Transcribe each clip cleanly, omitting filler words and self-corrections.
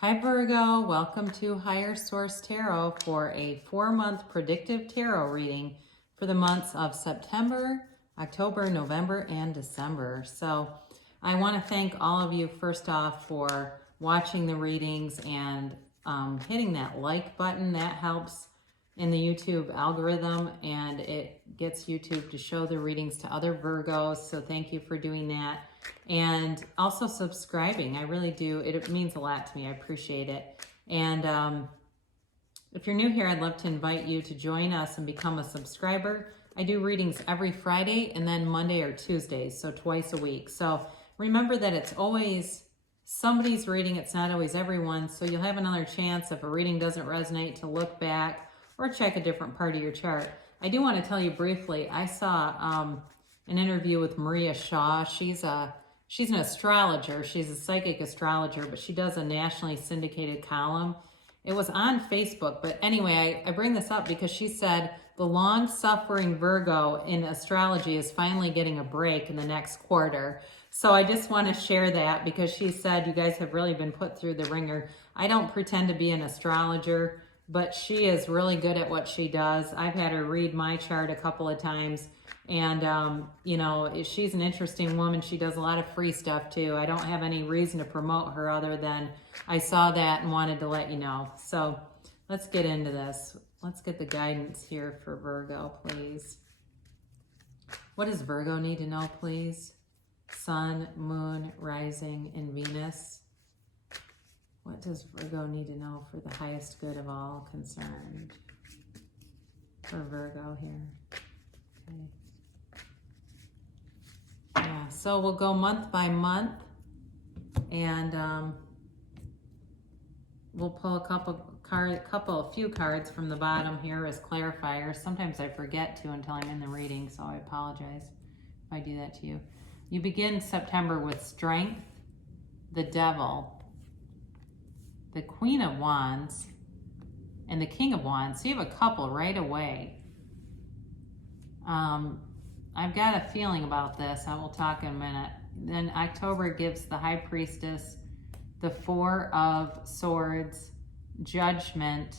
Hi Virgo, welcome to Higher Source Tarot for a 4-month predictive tarot reading for the months of September, October, November, and December. So I want to thank all of you first off for watching the readings and hitting that like button. That helps in the YouTube algorithm and it gets YouTube to show the readings to other Virgos. So thank you for doing that. And also subscribing. I really do. It means a lot to me. I appreciate it. And if you're new here, I'd love to invite you to join us and become a subscriber. I do readings every Friday and then Monday or Tuesday, so twice a week. So remember that it's always somebody's reading. It's not always everyone. So you'll have another chance if a reading doesn't resonate to look back or check a different part of your chart. I do want to tell you briefly, I saw an interview with Maria Shaw. She's an astrologer. She's a psychic astrologer, but she does a nationally syndicated column. It was on Facebook, but anyway, I bring this up because she said the long-suffering Virgo in astrology is finally getting a break in the next quarter. So I just want to share that because she said you guys have really been put through the ringer. I don't pretend to be an astrologer, but she is really good at what she does. I've had her read my chart a couple of times. And, you know, she's an interesting woman. She does a lot of free stuff too. I don't have any reason to promote her other than I saw that and wanted to let you know. So let's get into this. Let's get the guidance here for Virgo, please. What does Virgo need to know, please? Sun, moon, rising, and Venus. What does Virgo need to know for the highest good of all concerned? For Virgo here. Okay. Yeah, so we'll go month by month and we'll pull a few cards from the bottom here as clarifiers. Sometimes I forget to until I'm in the reading, so I apologize if I do that to you. You begin September with Strength, the Devil, the Queen of Wands, and the King of Wands. So you have a couple right away. I've got a feeling about this. I will talk in a minute. Then October gives the High Priestess, the Four of Swords, Judgment,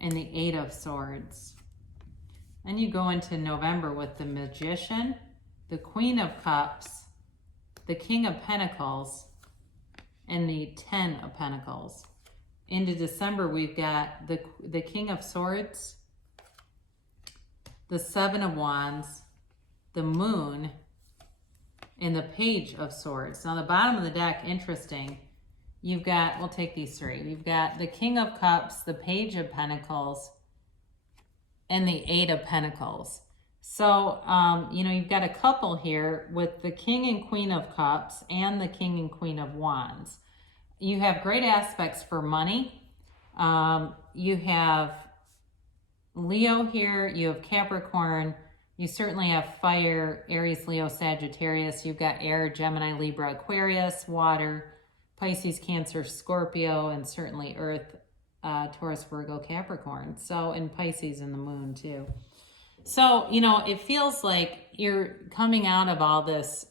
and the Eight of Swords. Then you go into November with the Magician, the Queen of Cups, the King of Pentacles, and the Ten of Pentacles. Into December, we've got the King of Swords, the Seven of Wands, the Moon, and the Page of Swords. Now, the bottom of the deck, interesting. You've got, we'll take these three. You've got the King of Cups, the Page of Pentacles, and the Eight of Pentacles. So, you know, you've got a couple here with the King and Queen of Cups and the King and Queen of Wands. You have great aspects for money. You have Leo here, you have Capricorn, you certainly have fire, Aries, Leo, Sagittarius, you've got air, Gemini, Libra, Aquarius, water, Pisces, Cancer, Scorpio, and certainly earth, Taurus, Virgo, Capricorn. So, and Pisces in the moon too. So, you know, it feels like you're coming out of all this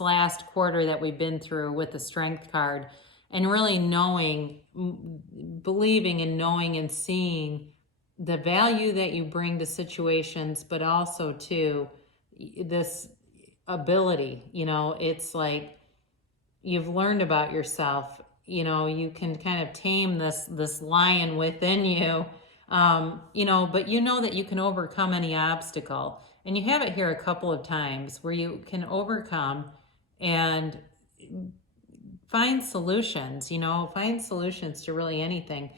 last quarter that we've been through with the Strength card and really knowing, believing and knowing and seeing the value that you bring to situations, but also to this ability. You know, it's like you've learned about yourself. You know, you can kind of tame this lion within you, you know, but you know that you can overcome any obstacle. And you have it here a couple of times where you can overcome and find solutions, you know, find solutions to really anything.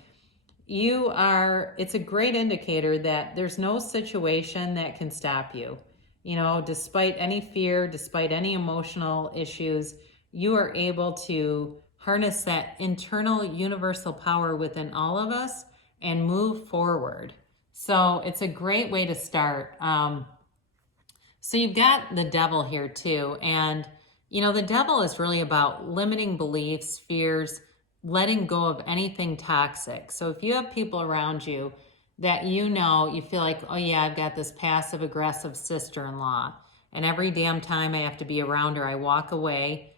It's a great indicator that there's no situation that can stop you. You know, despite any fear, despite any emotional issues, you are able to harness that internal universal power within all of us and move forward. So it's a great way to start. So you've got the Devil here too. And, you know, the Devil is really about limiting beliefs, fears, letting go of anything toxic. So if you have people around you that you know, you feel like, oh yeah, I've got this passive aggressive sister-in-law, and every damn time I have to be around her, I walk away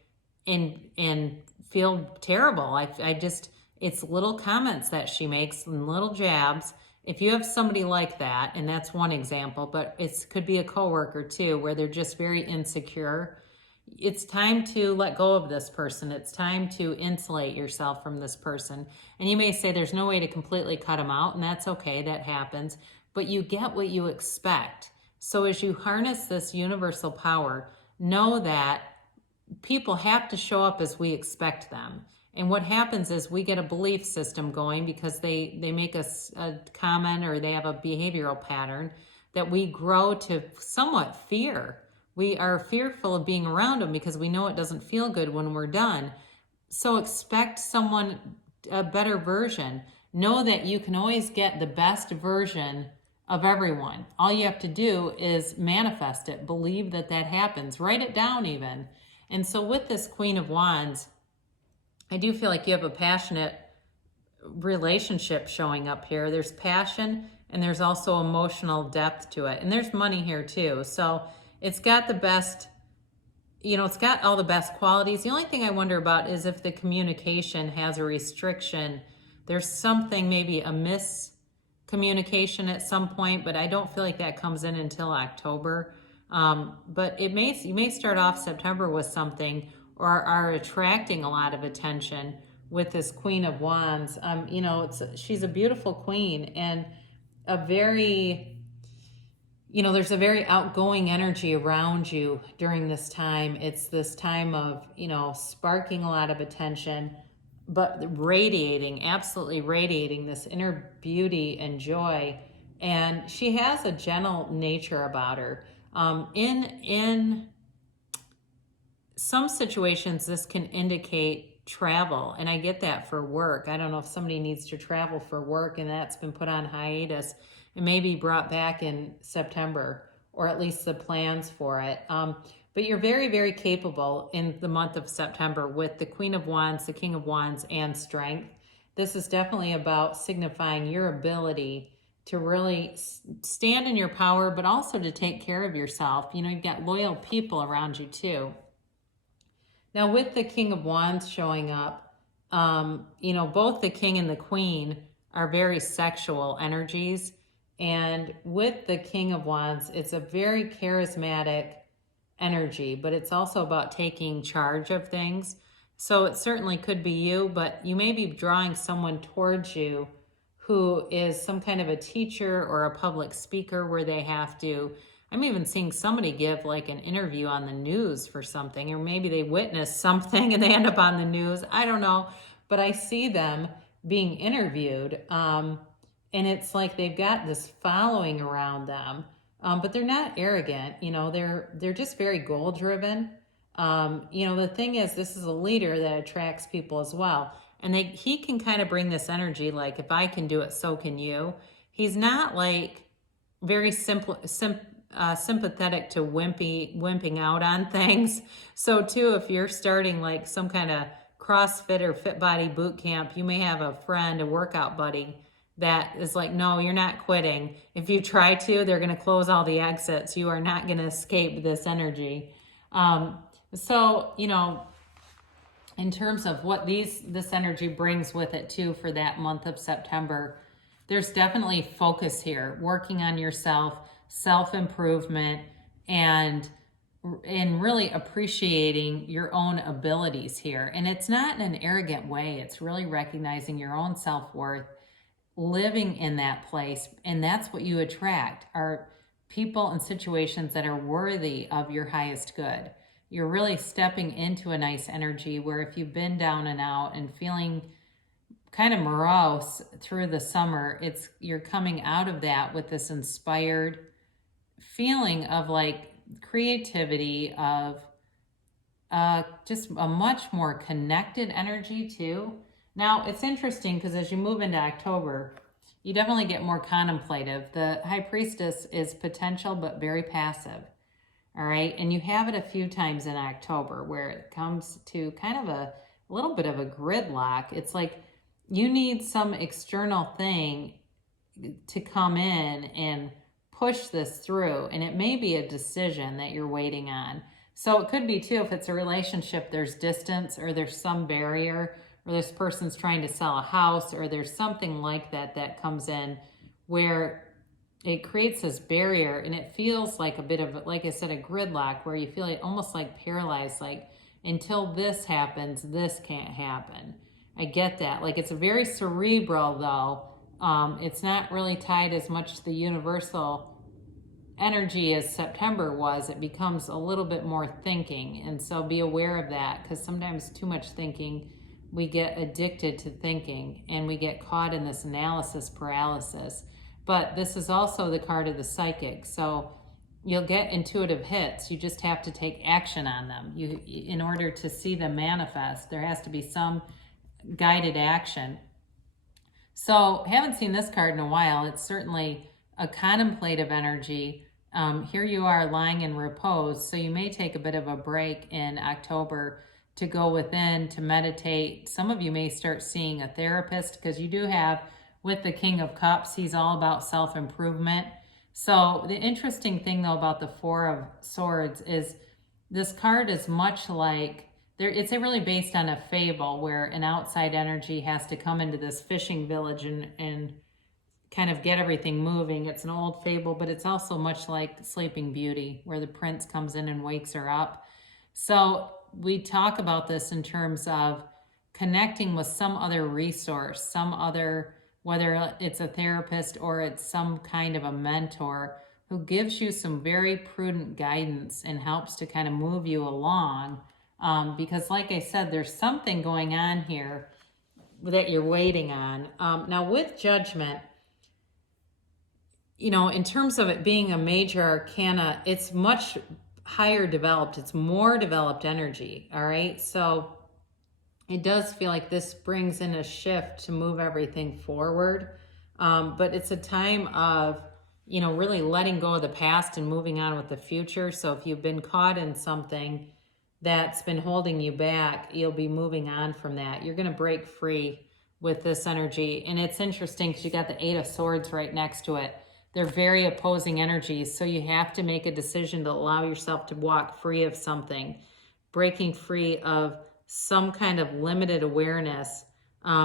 in feel terrible. I just, it's little comments that she makes and little jabs. If you have somebody like that, and that's one example, but it could be a coworker too, where they're just very insecure, it's time to let go of this person. It's time to insulate yourself from this person. And you may say there's no way to completely cut them out, and that's okay, that happens, but you get what you expect. So as you harness this universal power, know that people have to show up as we expect them. And what happens is we get a belief system going because they make us a comment or they have a behavioral pattern that we grow to somewhat fear. We are fearful of being around them because we know it doesn't feel good when we're done. So expect someone, a better version. Know that you can always get the best version of everyone. All you have to do is manifest it. Believe that that happens. Write it down even. And so with this Queen of Wands, I do feel like you have a passionate relationship showing up here. There's passion and there's also emotional depth to it. And there's money here too. So it's got the best, it's got all the best qualities. The only thing I wonder about is if the communication has a restriction. There's something, maybe a miscommunication at some point, but I don't feel like that comes in until October. But you may start off September with something or are attracting a lot of attention with this Queen of Wands. She's a beautiful queen and a very, there's a very outgoing energy around you during this time. It's this time of, sparking a lot of attention, but radiating, absolutely radiating this inner beauty and joy. And she has a gentle nature about her. In some situations, this can indicate travel, and I get that for work. I don't know if somebody needs to travel for work and that's been put on hiatus and maybe brought back in September, or at least the plans for it. But you're very, very capable in the month of September with the Queen of Wands, the King of Wands, and strength. This is definitely about signifying your ability to really stand in your power, but also to take care of yourself. You've got loyal people around you too. Now with the King of Wands showing up, both the King and the Queen are very sexual energies. And with the King of Wands, it's a very charismatic energy, but it's also about taking charge of things. So it certainly could be you, but you may be drawing someone towards you who is some kind of a teacher or a public speaker where they have to, I'm even seeing somebody give like an interview on the news for something, or maybe they witnessed something and they end up on the news. I don't know, but I see them being interviewed. And it's like they've got this following around them, but they're not arrogant. They're just very goal driven. The thing is, this is a leader that attracts people as well. And he can kind of bring this energy, like, if I can do it, so can you. He's not like very sympathetic to wimping out on things. So too, if you're starting like some kind of CrossFit or Fit Body boot camp, you may have a friend, a workout buddy that is like, no, you're not quitting. If you try to, they're going to close all the exits. You are not going to escape this energy. In terms of what this energy brings with it too for that month of September, there's definitely focus here, working on yourself, self-improvement, and really appreciating your own abilities here. And it's not in an arrogant way. It's really recognizing your own self-worth, living in that place. And that's what you attract, are people and situations that are worthy of your highest good. You're really stepping into a nice energy where if you've been down and out and feeling kind of morose through the summer, you're coming out of that with this inspired feeling of like creativity, of just a much more connected energy too. Now it's interesting because as you move into October, you definitely get more contemplative. The High Priestess is potential but very passive. All right, and you have it a few times in October where it comes to kind of a little bit of a gridlock. It's like you need some external thing to come in and push this through. And it may be a decision that you're waiting on. So it could be too, if it's a relationship, there's distance or there's some barrier, or this person's trying to sell a house, or there's something like that that comes in where it creates this barrier, and it feels like a bit of, like I said, a gridlock, where you feel like almost like paralyzed, like until this happens, this can't happen. I get that. Like, it's very cerebral though. It's not really tied as much to the universal energy as September was. It becomes a little bit more thinking, and so be aware of that, because sometimes too much thinking, we get addicted to thinking and we get caught in this analysis paralysis. But this is also the card of the psychic, so you'll get intuitive hits. You just have to take action on them. In order to see them manifest, there has to be some guided action. So haven't seen this card in a while. It's certainly a contemplative energy. Here you are lying in repose, so you may take a bit of a break in October to go within, to meditate. Some of you may start seeing a therapist, because you do have, with the King of Cups, he's all about self-improvement. So the interesting thing though about the Four of Swords is this card is much like, it's really based on a fable where an outside energy has to come into this fishing village and kind of get everything moving. It's an old fable, but it's also much like Sleeping Beauty, where the prince comes in and wakes her up. So we talk about this in terms of connecting with some other resource, some other, whether it's a therapist or it's some kind of a mentor who gives you some very prudent guidance and helps to kind of move you along. Because like I said, there's something going on here that you're waiting on. Now with Judgment, you know, in terms of it being a major arcana, it's much higher developed. It's more developed energy. All right. So it does feel like this brings in a shift to move everything forward. But it's a time of, you know, really letting go of the past and moving on with the future. So if you've been caught in something that's been holding you back, you'll be moving on from that. You're going to break free with this energy. And it's interesting because you got the Eight of Swords right next to it. They're very opposing energies. So you have to make a decision to allow yourself to walk free of something, breaking free of some kind of limited awareness,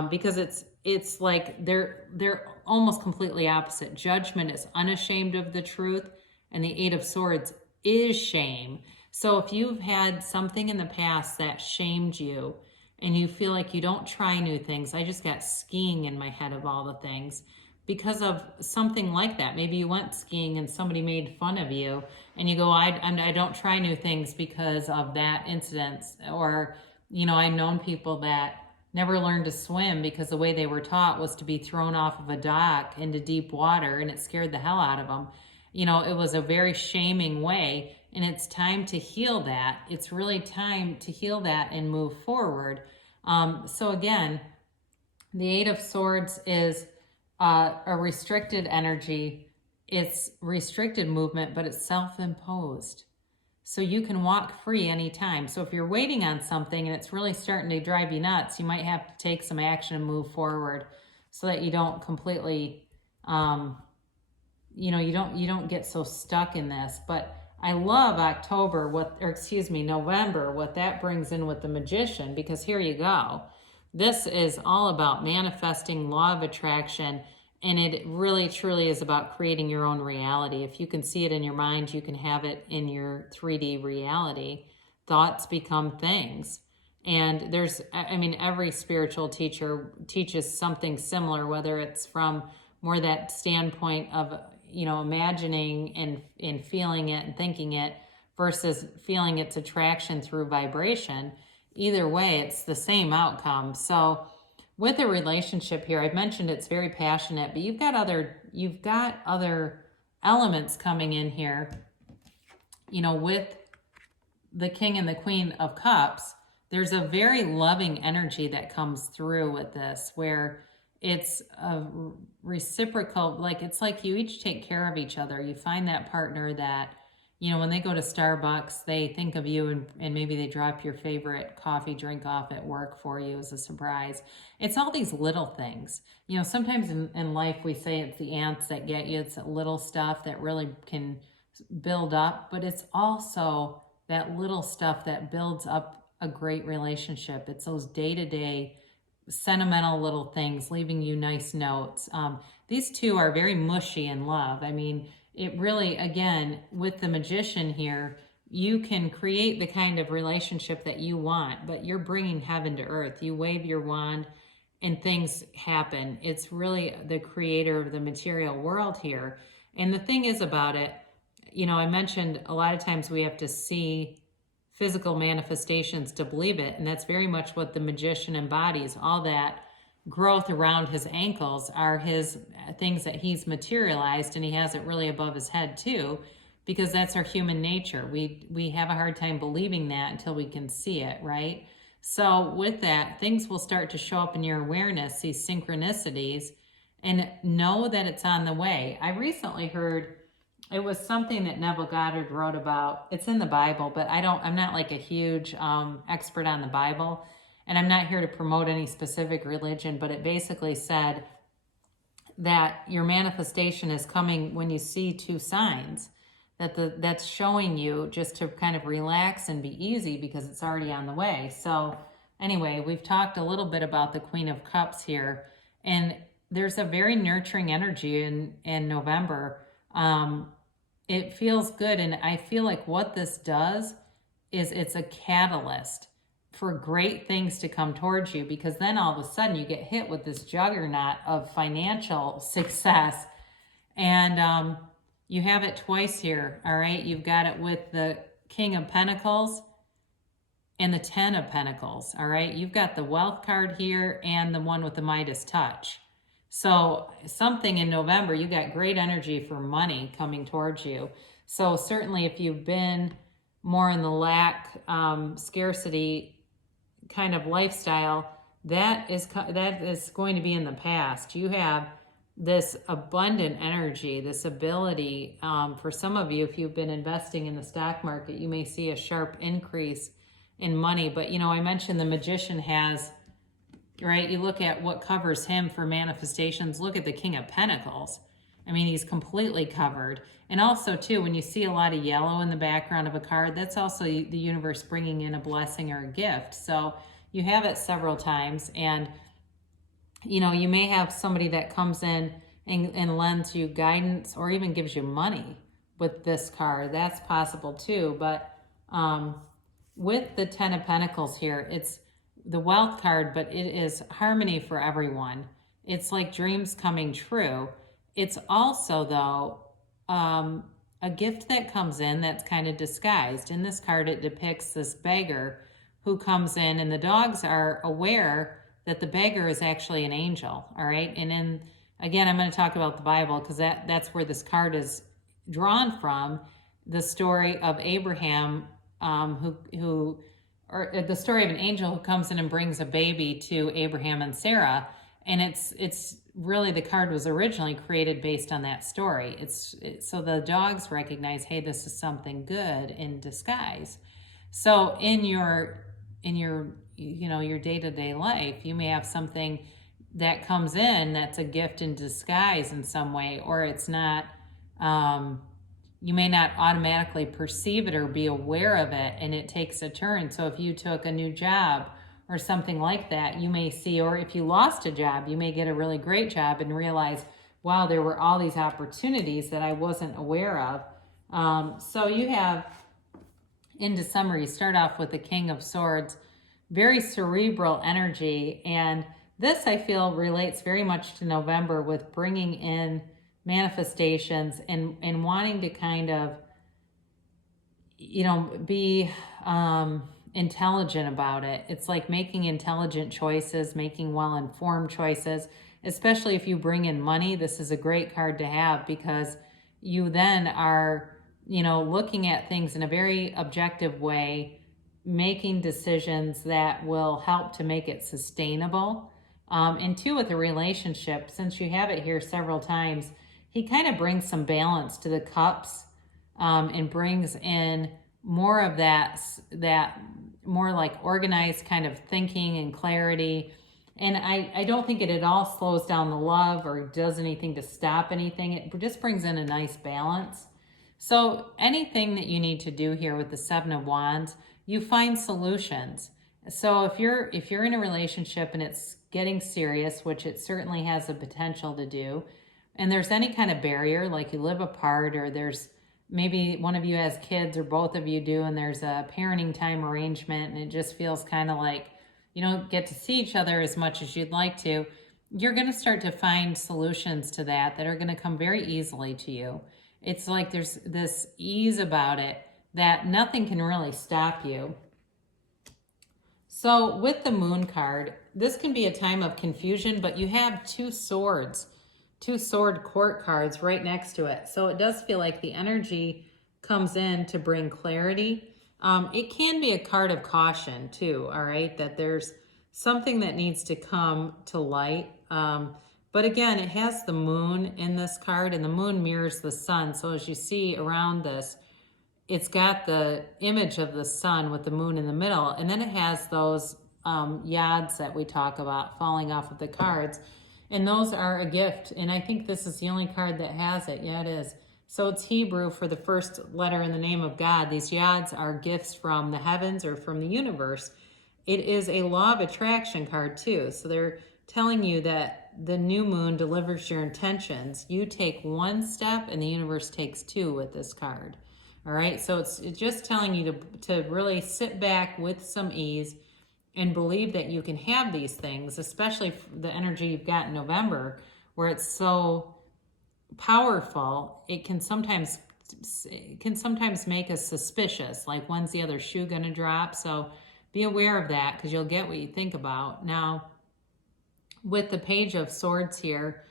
because it's like they're almost completely opposite. Judgment is unashamed of the truth, and the Eight of Swords is shame. So if you've had something in the past that shamed you and you feel like you don't try new things, I just got skiing in my head of all the things, because of something like that. Maybe you went skiing and somebody made fun of you and you go, I don't try new things because of that incident. Or, you know, I've known people that never learned to swim because the way they were taught was to be thrown off of a dock into deep water, and it scared the hell out of them. You know, it was a very shaming way, and it's time to heal that. It's really time to heal that and move forward. So again, the Eight of Swords is a restricted energy. It's restricted movement, but it's self-imposed. So you can walk free anytime. So if you're waiting on something and it's really starting to drive you nuts, you might have to take some action and move forward so that you don't completely, you know, you don't get so stuck in this. But I love November, what that brings in with the Magician, because here you go. This is all about manifesting, law of attraction, and it really truly is about creating your own reality. If you can see it in your mind, you can have it in your 3D reality. Thoughts become things. And every spiritual teacher teaches something similar, whether it's from more that standpoint of, you know, imagining and feeling it and thinking it versus feeling its attraction through vibration. Either way, it's the same outcome. So with a relationship here, I've mentioned it's very passionate, but you've got other elements coming in here. You know, with the King and the Queen of Cups, there's a very loving energy that comes through with this, where it's a reciprocal, like it's like you each take care of each other. You find that partner that, you know, when they go to Starbucks, they think of you and maybe they drop your favorite coffee drink off at work for you as a surprise. It's all these little things. You know, sometimes in life we say it's the ants that get you. It's little stuff that really can build up, but it's also that little stuff that builds up a great relationship. It's those day-to-day sentimental little things, leaving you nice notes. These two are very mushy in love. I mean, it really, again, with the Magician here, you can create the kind of relationship that you want, but you're bringing heaven to earth. You wave your wand and things happen. It's really the creator of the material world here. And the thing is about it, you know, I mentioned a lot of times we have to see physical manifestations to believe it, and that's very much what the Magician embodies. All that growth around his ankles are his things that he's materialized, and he has it really above his head too, because that's our human nature. We have a hard time believing that until we can see it, right? So with that, things will start to show up in your awareness, these synchronicities, and know that it's on the way. I recently heard, it was something that Neville Goddard wrote about. It's in the Bible, but I'm not like a huge expert on the Bible, and I'm not here to promote any specific religion, but it basically said that your manifestation is coming when you see two signs, that's showing you just to kind of relax and be easy because it's already on the way. So anyway, we've talked a little bit about the Queen of Cups here, and there's a very nurturing energy in November. It feels good, and I feel like what this does is it's a catalyst for great things to come towards you, because then all of a sudden you get hit with this juggernaut of financial success, and you have it twice here, all right? You've got it with the King of Pentacles and the Ten of Pentacles, all right? You've got the Wealth card here and the one with the Midas touch. So something in November, you got great energy for money coming towards you. So certainly if you've been more in the lack, scarcity kind of lifestyle, that is going to be in the past. You have this abundant energy, this ability. For some of you, if you've been investing in the stock market, you may see a sharp increase in money. But, you know, I mentioned the Magician has, right? You look at what covers him for manifestations. Look at the King of Pentacles. I mean, he's completely covered. And also, too, when you see a lot of yellow in the background of a card, that's also the universe bringing in a blessing or a gift. So you have it several times. And, you know, you may have somebody that comes in and lends you guidance or even gives you money with this card. That's possible, too. But with the Ten of Pentacles here, it's the Wealth card, but it is harmony for everyone. It's like dreams coming true. It's also, though, a gift that comes in that's kind of disguised. In this card, it depicts this beggar who comes in, and the dogs are aware that the beggar is actually an angel, all right? And then, again, I'm going to talk about the Bible because that's where this card is drawn from, the story of Abraham, or the story of an angel who comes in and brings a baby to Abraham and Sarah. And it's really, the card was originally created based on that story. So the dogs recognize, hey, this is something good in disguise. So in your you know, your day-to-day life, you may have something that comes in that's a gift in disguise in some way, or it's not, you may not automatically perceive it or be aware of it, and it takes a turn. So if you took a new job or something like that, you may see, or if you lost a job, you may get a really great job and realize, wow, there were all these opportunities that I wasn't aware of. So you have, in December, you start off with the King of Swords, very cerebral energy. And this, I feel, relates very much to November with bringing in manifestations and wanting to kind of, you know, be intelligent about it. It's like making intelligent choices, making well-informed choices, especially if you bring in money. This is a great card to have because you then are, you know, looking at things in a very objective way, making decisions that will help to make it sustainable. And two, with a relationship, since you have it here several times, he kind of brings some balance to the cups, and brings in more of that more like organized kind of thinking and clarity. And I don't think it at all slows down the love or does anything to stop anything. It just brings in a nice balance. So anything that you need to do here with the Seven of Wands, you find solutions. So if you're in a relationship and it's getting serious, which it certainly has the potential to do, and there's any kind of barrier, like you live apart, or there's maybe one of you has kids or both of you do, and there's a parenting time arrangement and it just feels kind of like you don't get to see each other as much as you'd like to, you're going to start to find solutions to that are going to come very easily to you. It's like there's this ease about it that nothing can really stop you. So with the Moon card, this can be a time of confusion, but you have two sword court cards right next to it. So it does feel like the energy comes in to bring clarity. It can be a card of caution too, all right? That there's something that needs to come to light. But again, it has the moon in this card, and the moon mirrors the sun. So as you see around this, it's got the image of the sun with the moon in the middle, and then it has those yads that we talk about falling off of the cards, and those are a gift. And I think this is the only card that has it. Yeah, it is. So it's Hebrew for the first letter in the name of God. These yads are gifts from the heavens or from the universe. It is a law of attraction card too. So they're telling you that the new moon delivers your intentions. You take one step and the universe takes two with this card. All right, so it's just telling you to really sit back with some ease and believe that you can have these things, especially the energy you've got in November, where it's so powerful. It can sometimes make us suspicious, like when's the other shoe going to drop? So be aware of that, because you'll get what you think about. Now, with the Page of Swords here,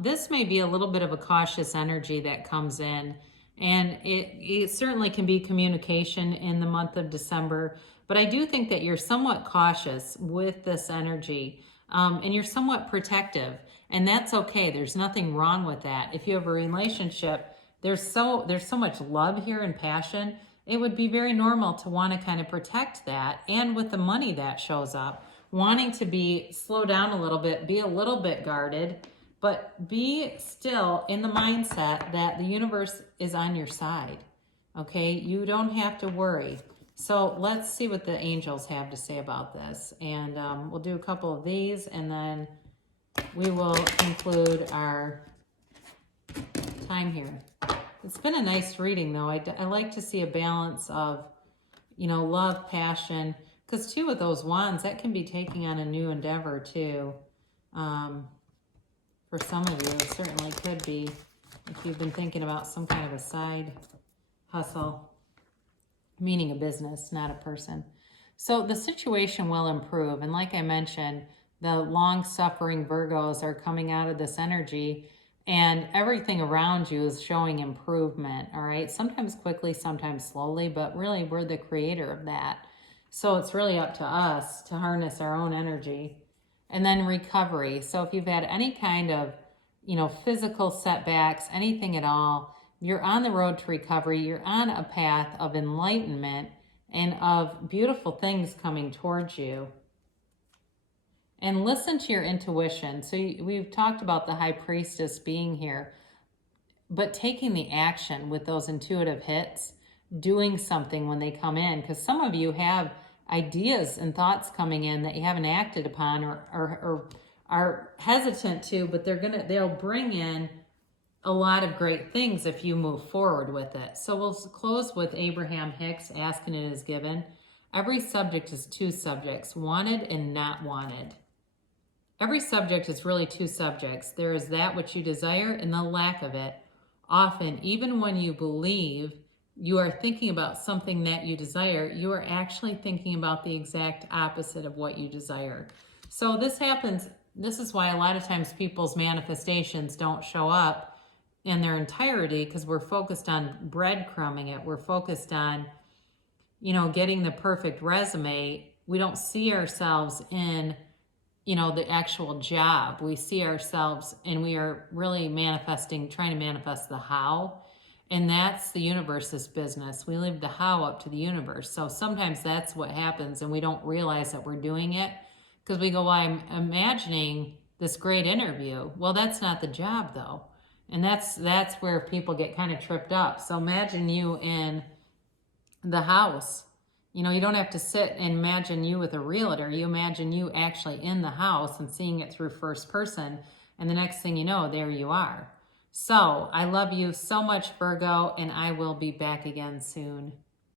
this may be a little bit of a cautious energy that comes in. And it certainly can be communication in the month of December. But I do think that you're somewhat cautious with this energy, and you're somewhat protective. And that's okay. There's nothing wrong with that. If you have a relationship, there's so much love here and passion. It would be very normal to want to kind of protect that. And with the money that shows up, wanting to slow down a little bit, be a little bit guarded, but be still in the mindset that the universe is on your side, okay? You don't have to worry. So let's see what the angels have to say about this. And we'll do a couple of these, and then we will conclude our time here. It's been a nice reading, though. I like to see a balance of, love, passion, because too, with those wands, that can be taking on a new endeavor, too. For some of you, it certainly could be if you've been thinking about some kind of a side hustle, meaning a business, not a person. So the situation will improve. And like I mentioned, the long-suffering Virgos are coming out of this energy, and everything around you is showing improvement, all right? Sometimes quickly, sometimes slowly, but really we're the creator of that. So it's really up to us to harness our own energy. And then recovery. So if you've had any kind of, physical setbacks, anything at all, you're on the road to recovery. You're on a path of enlightenment and of beautiful things coming towards you. And listen to your intuition. So we've talked about the High Priestess being here, but taking the action with those intuitive hits, doing something when they come in, because some of you have ideas and thoughts coming in that you haven't acted upon or are hesitant to, but they'll bring in a lot of great things if you move forward with it. So we'll close with Abraham Hicks, Ask and It Is Given. Every subject is two subjects, wanted and not wanted. Every subject is really two subjects. There is that which you desire and the lack of it. Often, even when you believe you are thinking about something that you desire, you are actually thinking about the exact opposite of what you desire. So this happens, this is why a lot of times people's manifestations don't show up in their entirety, because we're focused on breadcrumbing it. We're focused on, getting the perfect resume. We don't see ourselves in, the actual job. We see ourselves, and we are really trying to manifest the how. And that's the universe's business. We leave the how up to the universe. So sometimes that's what happens, and we don't realize that we're doing it because we go, well, I'm imagining this great interview. Well, that's not the job, though. And that's where people get kind of tripped up. So imagine you in the house. You know, you don't have to sit and imagine you with a realtor. You imagine you actually in the house and seeing it through first person. And the next thing you know, there you are. So I love you so much, Virgo, and I will be back again soon.